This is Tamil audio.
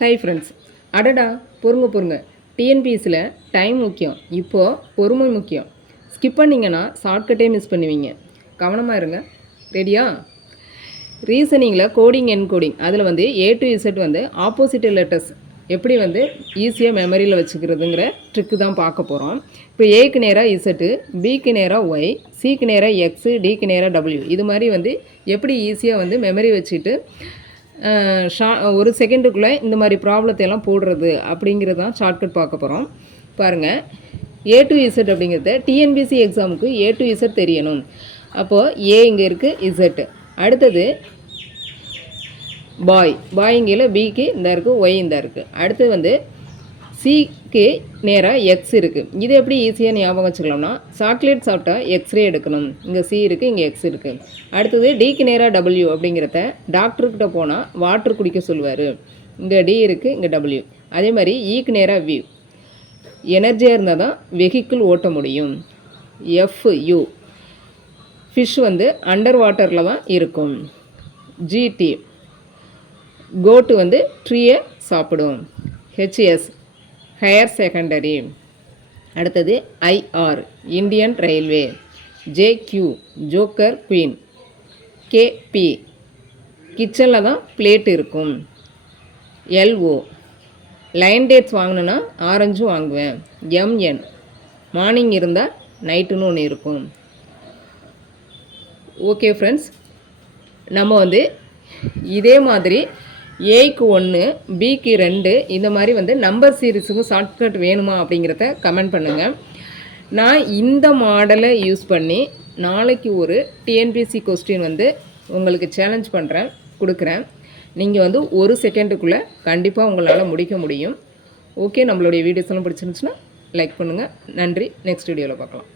ஹாய் ஃப்ரெண்ட்ஸ், அடடா பொறுங்க டிஎன்பிஎஸ்சியில் டைம் முக்கியம், இப்போது பொறுமை முக்கியம். ஸ்கிப் பண்ணிங்கன்னா ஷார்ட்கட்டே மிஸ் பண்ணுவீங்க. கவனமாக இருங்க. ரெடியா? ரீசனிங்கில் கோடிங் என்கோடிங் அதில் வந்து ஏ டு இசட் வந்து ஆப்போசிட் லெட்டர்ஸ் எப்படி வந்து ஈஸியாக மெமரியில் வச்சுக்கிறதுங்கிற ட்ரிக்கு தான் பார்க்க போகிறோம். இப்போ ஏக்கு நேராக இசட்டு, பிக்கு நேராக ஒய், சிக்கு நேராக எக்ஸு, டிக்கு நேராக டபிள்யூ, இது மாதிரி வந்து எப்படி ஈஸியாக வந்து மெமரி வச்சுட்டு ஒரு செகண்டுக்குள்ளே இந்த மாதிரி ப்ராப்ளத்தை எல்லாம் போடுறது அப்படிங்கிறது தான் ஷார்ட்கட் பார்க்க போகிறோம். பாருங்கள், ஏ டு இசட் அப்படிங்கிறத டிஎன்பிசி எக்ஸாமுக்கு ஏ டு இசட் தெரியணும். அப்போது ஏ இங்கே இருக்குது, இசட். அடுத்தது பாய் இங்கே, பிக்கு இந்த இருக்குது, ஒய் இந்த இருக்குது. அடுத்து வந்து சிக்கு நேராக எக்ஸ் இருக்குது. இது எப்படி ஈஸியாக ஞாபகம் வச்சுக்கலாம்னா, சாக்லேட் சாப்பிட்டா எக்ஸ்ரே எடுக்கணும். இங்கே சி இருக்குது, இங்கே எக்ஸ் இருக்குது. அடுத்தது டிக்கு நேராக டபிள்யூ அப்படிங்கிறத டாக்டர்கிட்ட போனால் வாட்டர் குடிக்க சொல்லுவார். இங்கே டி இருக்குது, இங்கே டபிள்யூ. அதே மாதிரி ஈக்கு நேராக வியூ, எனர்ஜியாக இருந்தால் தான் வெஹிக்கிள் ஓட்ட முடியும். எஃப்யூ, ஃபிஷ் வந்து அண்டர் வாட்டரில் தான் இருக்கும். ஜிடி, கோட்டு வந்து ட்ரீயை சாப்பிடும். HS, higher secondary. அடுத்தது IR, Indian railway. JQ, joker queen. KP, கிச்சனில் தான் பிளேட் இருக்கும். எல்ஓ, லைன் டேட்ஸ் வாங்கினேன்னா ஆரஞ்சும் வாங்குவேன். எம்என், மார்னிங் இருந்தால் நைட்டுன்னு ஒன்று இருக்கும். ஓகே ஃப்ரெண்ட்ஸ், நம்ம வந்து இதே மாதிரி ஏக்கு 1, பிக்கு 2 இந்த மாதிரி வந்து நம்பர் சீரீஸுக்கும் ஷார்ட்கட் வேணுமா அப்படிங்கிறத கமெண்ட் பண்ணுங்கள். நான் இந்த மாடலை யூஸ் பண்ணி நாளைக்கு ஒரு டிஎன்பிஎஸ்சி கொஸ்டின் வந்து உங்களுக்கு சேலஞ்ச் கொடுக்குறேன். நீங்கள் வந்து ஒரு செகண்டுக்குள்ளே கண்டிப்பாக உங்களால் முடிக்க முடியும். ஓகே, நம்மளுடைய வீடியோஸ் எல்லாம் பிடிச்சிருந்துச்சுன்னா லைக் பண்ணுங்கள். நன்றி. நெக்ஸ்ட் வீடியோவில் பார்க்கலாம்.